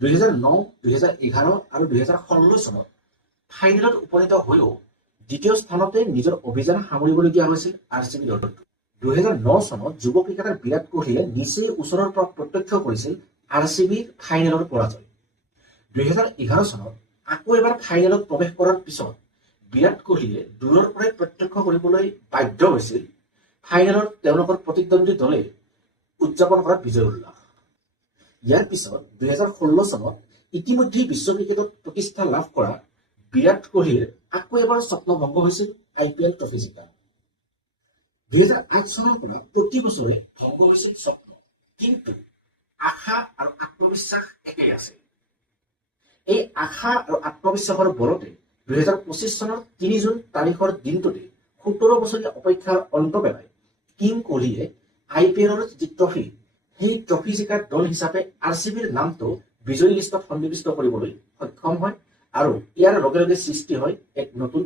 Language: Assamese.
2009, 2011 আৰু 2016 চনত ফাইনেলত উপনীত হৈও দ্বিতীয় স্থানতে নিজৰ অভিযান সামৰিবলগীয়া হৈছিল RCB দলটো। 2009 চনত যুৱ ক্ৰিকেটাৰ বিৰাট কোহলীয়ে নিচেই ওচৰৰ পৰা প্ৰত্যক্ষ কৰিছিল RCBৰ ফাইনেলৰ পৰাজয়। 2011 চনত আকৌ এবাৰ ফাইনেলত প্ৰৱেশ কৰাৰ পিছত বিৰাট কোহলীয়ে দূৰৰ পৰাই প্ৰত্যক্ষ কৰিবলৈ বাধ্য হৈছিল ফাইনেলত তেওঁলোকৰ প্ৰতিদ্বন্দ্বী দলে উদযাপন কৰা বিজয় উল্লাস। ইয়াৰ পিছত 2016 চনত ইতিমধ্যেই বিশ্ব ক্ৰিকেটত প্ৰতিষ্ঠা লাভ কৰা বিৰাট কোহলীৰ আকৌ এবাৰ স্বপ্নভংগ হৈছিল IPL ট্ৰফি জিকা। 2008 চনৰ পৰা প্ৰতি বছৰে ভংগ হৈছিল স্বপ্ন, কিন্তু আশা আৰু আত্মবিশ্বাস একেই আছে। এই আশা আৰু আত্মবিশ্বাসৰ বলতে 2025 চনৰ 3 জুন তাৰিখৰ দিনটোতে 17 বছৰীয়া অপেক্ষাৰ অন্ত পেলাই কিং কোহলীয়ে IPLৰ যি ট্ৰফি, সেই ট্ৰফি জিকাৰ দল হিচাপে RCBৰ নামটো বিজয়ী লিষ্টত সন্নিৱিষ্ট কৰিবলৈ সক্ষম হয় আৰু ইয়াৰ লগে লগে সৃষ্টি হয় এক নতুন